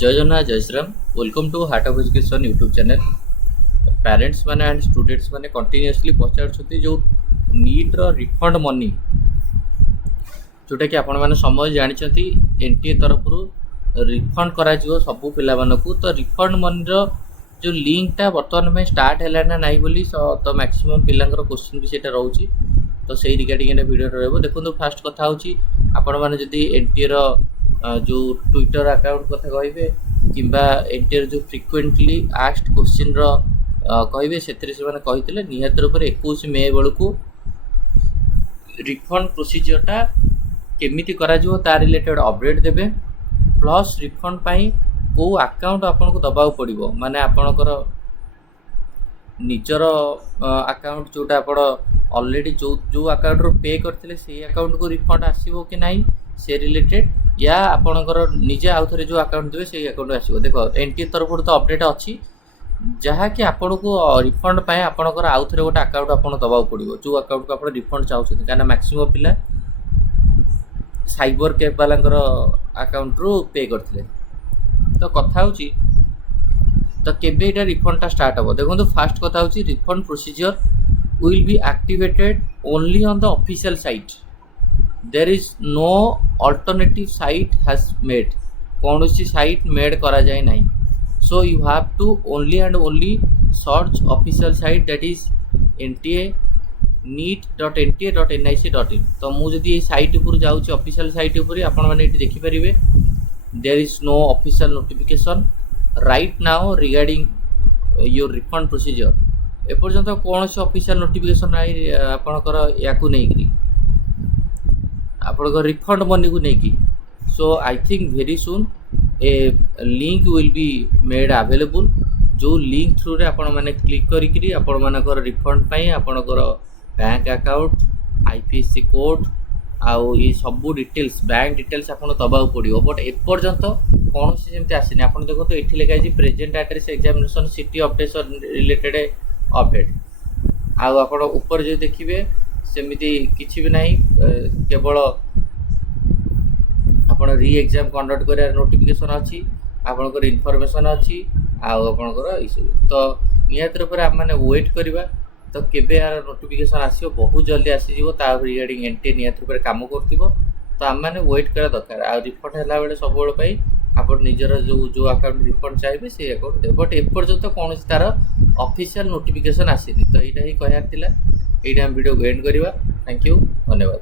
जय जगन्नाथ जय Shriram welcome to heart of education YouTube channel. Parents मैंने एंड स्टूडेंट्स मैंने कंटिन्यूअसली पचार जो नीट रिफंड मनी जोटा कि आपण मैंने समय जानते एनटीए तरफ रिफंड करा सबू पिला तो रिफंड मनी जो लिंकटा बर्तमान में स्टार्ट है ना नहीं बोली तो मैक्सिमम पिलांकर क्वेश्चन भी सेटा रोचे तो सही रिगार्डिंग वीडियो रहा देखो फास्ट कथा होची आपण मैंने जदि एनटीए जो ट्विटर अकाउंट कथा कहे कि एनटीए जो फ्रिक्वेंटली आस्क्ड क्वेश्चन कहे से निहत रूप 21 मे बेलू रिफंड प्रोसीजरटा केमिति करा जिवो ता रिलेटेड अपडेट देबे प्लस रिफंड पाई को अकाउंट आपन को दबाव पड़िबो माने आपनकर निजर अकाउंट जोटा आपण ऑलरेडी जो अकाउंट रो पे करथिले से अकाउंट को रिफंड आसीबो कि नाही से रिलेटेड या आपनकर निजे आउ थे जो अकाउंट देवे से अकाउंट आसो देखो एनटीए तरफ तो अपडेट अच्छी जहाँकि आपन को रिफंड पाए आपनकर आउ थे गोटे अकाउंट आपन दबाव पड़ो जो अकाउंट को आप रिफंड चाहते कहीं मैक्सिमम पिला साइबर कैफ वाला अकाउंट रू पे करते तो कथा हो तो केबे रिफंडटा स्टार्ट हम देखो फास्ट कथा हो refund procedure will be activated only on the official site there is no alternative site has made कौन सी साइट मेड करा जाए नहीं so you have to only and only search official site that is NTA.NTA.nic.in तो मुझे ये site उपर जाऊँगी ऑफिशियल साइट उपर आपण मैंने देखिपारे there is no official notification right now regarding your refund procedure एपर्यंत कौन से ऑफिशियल नोटिफिकेशन आई आपणकर या आपको रिफंड मनी को लेकिन so I think very soon a link will be made available जो लिंक थ्रू रे आपण माने क्लिक करी आपण मानकर रिफंड पाई आपणकर बैंक अकाउंट आईपीएससी कोड आउ ये सब डिटेल्स बैंक डिटेल्स आपन दबाव पड़ो बट एपर्यंत कौन सी जमी आसनी आप देखो तो ये लिखाई present address examination city updation related update आउ आप ऊपर जो देखिए सेमिति किसी भी नहीं केवल आपण री एग्जाम कंडक्ट कर नोटिफिकेशन अच्छी आपणकर इनफॉरमेशन अच्छी आपणकर तो निहत रूप से आम वेट करवा तो केबे यार नोटिफिकेशन आसो बहुत जल्दी आसीज रिगार्डिंग एनटीए निहत रूप से कम कर तो आम मैंने वेट करा दरकार आ रिफंड है बेले सब आप निजर जो अकाउंट रिफंड चाहिए से अकाउंट दे बट एपर्यंत कौन तार ऑफिशियल नोटिफिकेशन आसीनी तो यहाँ ही कहार था ये वीडियो को एंड करवा थैंक यू धन्यवाद।